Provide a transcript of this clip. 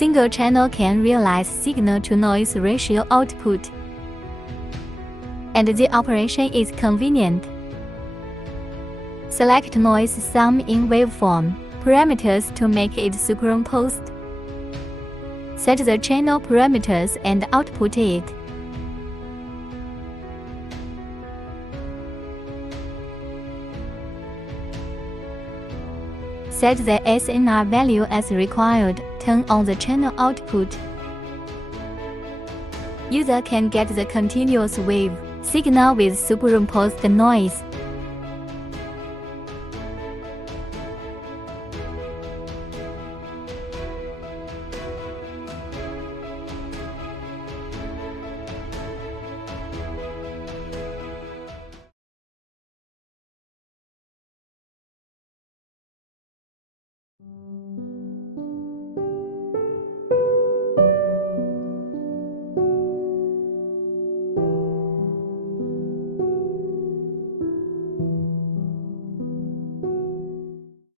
single channel can realize signal-to-noise ratio output, and the operation is convenient. Select noise sum in waveform parameters to make it superimposed. Set the channel parameters and output it. Set the SNR value as required, turn on the channel output. User can get the continuous wave signal with superimposed noise.